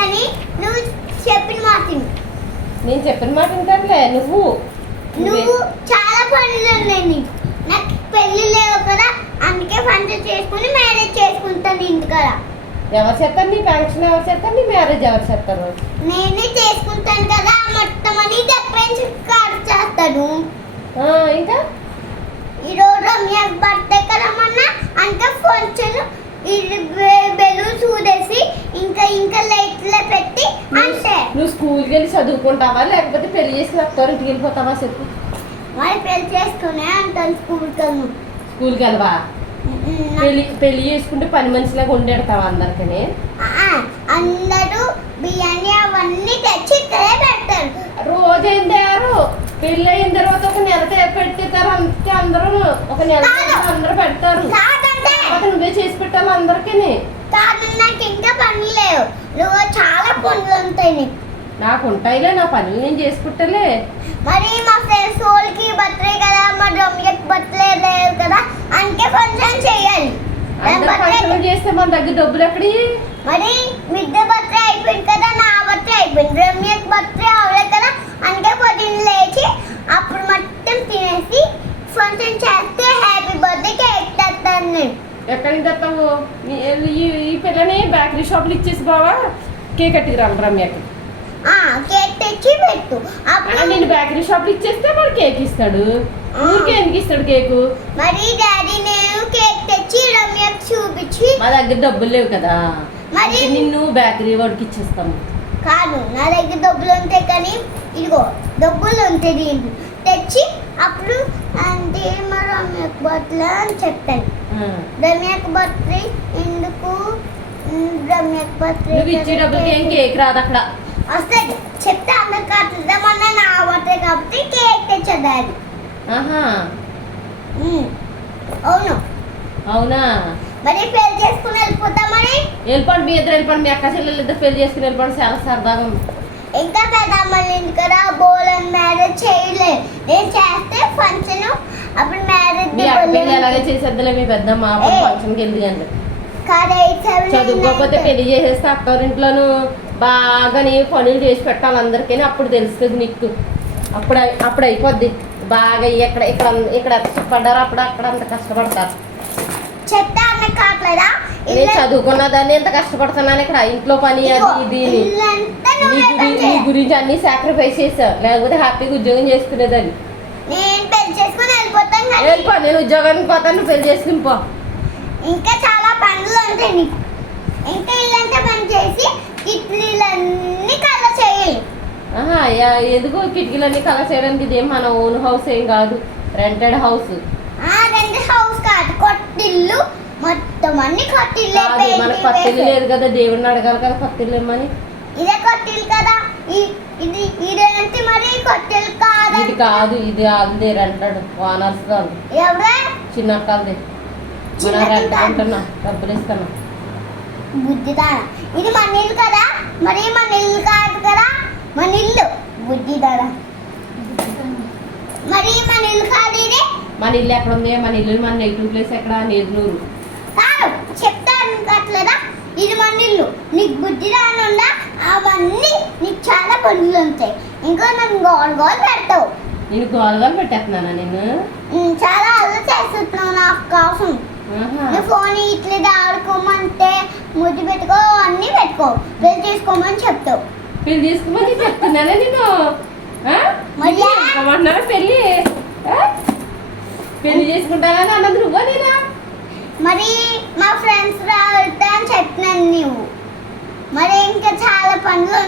కానీ నువ్వు చెప్పిన మాట విను. నేను చెప్పిన మాట వింటానులే. నువ్వు చాలా పనులు ఉన్నాయి నీకు. నాకు పెళ్లి లేవు కదా, అందుకే ఫంక్షన్ చేసుకుని మ్యారేజ్ చేసుకుంటాను ఇంటికాడ. ఎవరు చేస్తారు నీ ఫంక్షన్? ఎవరు చేస్తారు నీ మ్యారేజ్? ఎవరు చేస్తారు? నేనే చేసుకుంటాను కదా, మొత్తం అని డెఫరెన్స్ కార్డు చేస్తాను. ఇంకా ఈరోజు రమ్య బర్త్డే కదా మొన్న, అంటే ఫంక్షన్ బెలూన్స్ ఊదేసి ఇంకా ఇంకా లైట్లు పెట్టి అంటే. నువ్వు స్కూల్కి వెళ్ళి చదువుకుంటావా లేకపోతే పెళ్లి చేసుకుని అత్తారింటికి వెళ్ళిపోతావా చెప్పు? మరి పెళ్లి చేసుకునే అంటాను స్కూల్కి వెళ్ళవా? పెళ్లి చేసుకుంటే పని మనిషిలాగా వండేడతావా అందరికీ? అందరూ బిర్యానీ అవన్నీ తెచ్చి ఇక్కడే పెడతారు. రోజు ఏం తయారు? పెళ్ళి అయిన తర్వాత ఒక నెల పెట్టేస్తారు అంతే. అందరూ ఒక నెల అందరూ పెడతారు. నువ్వే చేసి పెట్టాలి అందరికీ. నాకు ఇంకా పనులు లేవు. నువ్వు చాలా పనులు ఉంటాయి నీకు. నాకు ఉంటాయిలే, నా పనులు నేను చేసుకుంటాలే. మరి మా ఫ్రెండ్స్ వాళ్ళకి బర్త్డే కదా, మా రమ్యకి బర్త్డే లేదు కదా, అందుకే ఫంక్షన్ చేయాలి. ఫంక్షన్ చేస్తే మన దగ్గర డబ్బులు ఎక్కడి? మరి మిద్దె బర్త్డే అయిపోయింది కదా, నా బర్త్డే అయిపోయింది, రమ్యకి బర్త్డే అవ్వలేదు కదా, అందుకే పొద్దున్న లేచి అప్పుడు మొత్తం తినేసి ఫంక్షన్ చేస్తే హ్యాపీ బర్త్డే కేక్ తెస్తాను నేను. ఎక్కడికి తెస్తావు? ఈ పిల్లని బేకరీ షాప్లు ఇచ్చేసి బావా కేక్ కట్టుకురాలి రమ్యకి. కేక్ తెచ్చి పెట్టు. నేను బేకరీ షాప్లు ఇచ్చేస్తే వాడు కేక్ ఇస్తాడు. ఊరికే ఎందుకు ఇస్తాడు కేకు? మరి డాడీ నేను కేక్ తెచ్చి రమ్యకి చూపించి. మా దగ్గర డబ్బులు లేవు కదా, మరి నిన్ను బేకరీ వాడికి ఇచ్చేస్తాము. కాదు, నా దగ్గర డబ్బులు ఉంటాయి కానీ ఇదిగో డబ్బులు ఉంటాయి దీంట్లో తెచ్చి అప్పుడు అంటే మా రమ్యకు బర్త్డే అని చెప్తాను. రమ్యకు బర్త్డే ఎందుకు? రమ్యకు బర్త్డే నువ్వు ఇచ్చే డబ్బులకి ఏం కేక్ రాదు అక్కడ. వస్తుంది చెప్తే అందరు కాట్లేదామన్నా నా బర్త్డే కాబట్టి కేక్ తెచ్చేదాన్ని. అవును. అవునా? మరి పెళ్లి చేసుకుని వెళ్ళిపోతా. మరి వెళ్ళిపోండి, మీ ఇద్దరు వెళ్ళిపోండి. మీ అక్క చెల్లెలు ఇద్దరు పెళ్లి చేసుకుని వెళ్ళిపోండి. చాలా సరదాగా ఉంది. ఇంకా పెద్దమ్మని ఇంటికాడ బోలన్ మ్యారేజ్ చేయలేదు. నేను చేస్తే ఫంక్షన్ అప్పుడు మ్యారేజ్. మీ అక్క పెళ్లి అలాగే చేసేద్దులే మీ పెద్దమ్మ. అప్పుడు ఫంక్షన్కి వెళ్ళి అండి. చదువుకోకపోతే పెళ్లి చేసేస్తే అక్కరింట్లోనూ బాగా నీ పనులు చేసి పెట్టాలి అందరికీ. అప్పుడు తెలుస్తుంది నీకు. అప్పుడు అయిపోద్ది బాగా. ఇక్కడ ఇక్కడ ఇక్కడ కష్టపడ్డారు, అప్పుడు అక్కడ అంత కష్టపడతారు. చెప్తా అన్న కావట్లేదా? నేను చదువుకున్న దాన్ని ఎంత కష్టపడుతున్నాను ఇక్కడ. ఇంట్లో పని అది ఇది నీ గురించి అన్ని సాక్రిఫైస్ చేసావు. లేకపోతే హ్యాపీగా ఉద్యోగం చేసుకునేదాన్ని. నేను పెళ్లి చేసుకుని వెళ్ళిపోతాను. వెళ్ళిపో, నేను ఉద్యోగానికి పోతాను, నువ్వు పెళ్లి చేసుకుని పో. ఇంకా చాలా పనులు ఉంటాయి నీకు. ఇంకా ఇల్లంతా పని చేసి కిటికీలన్నీ కలర్ చేయాలి. ఎందుకు కిటికీలన్నీ కలర్ చేయడానికి? ఇదేం మన ఓన్ హౌస్ ఏం కాదు, రెంటెడ్ హౌస్. రెంటెడ్ హౌస్ కాదు, కొట్టిల్లు మొత్తం అన్ని కొట్టిల్లే. మనకు కొత్తిల్లు లేదు కదా, దేవుడిని అడగాలి కదా కొత్తిల్లు ఇమ్మని. ఇదే కొట్టిల్లు కదా, ఇది ఇదేంటి మరి కొట్టిల్లు కాదు. ఇది కాదు, ఇది వాళ్ళది రెంటెడ్ ఓనర్స్ కాదు. ఎవరే? చిన్న అక్కది. మన రెంట్ అంటున్నా, డబ్బులు ఇస్తున్నా. బుద్ధిదాన, ఇది మన ఇల్లు కదా, మరి మన ఇల్లు కాదు కదా. మన ఇల్లు బుద్ధిదాన, మరి మన ఇల్లు కాదు ఇది. మన ఇల్లు ఎక్కడ ఉంది? మన ఇల్లు మన నెగిటివ్ ప్లేస్ ఎక్కడ? నేదునూరు కాదు, చెప్తాను అట్లేదా. ఇది మన ఇల్లు. నీకు బుద్ధిదానుందా? అవన్నీ నీకు చాలా పనులు ఉంటాయి. ఇంకా నన్ను గోల్ గోల్ పెడతావు. నేను గోల్గా పెట్టేస్తున్నానా? నేను చాలా అల్లరి చేస్తున్నావు నాకు కోసం. నువ్వు ఫోన్ ఇట్లా ఆడుకోమంటే ముద్దు పెట్టుకో, అన్నీ పెట్టుకో, పెళ్లి చేసుకోమని చెప్తావు. పెళ్లి చేసుకోమని చెప్తున్నానా నేను? మరి పెళ్లి చేసుకుంటానని అన్నది నువ్వా నేనా? మరి మా ఫ్రెండ్స్ రావద్దా అని చెప్పినాను నువ్వు. మరి ఇంకా చాలా పనులు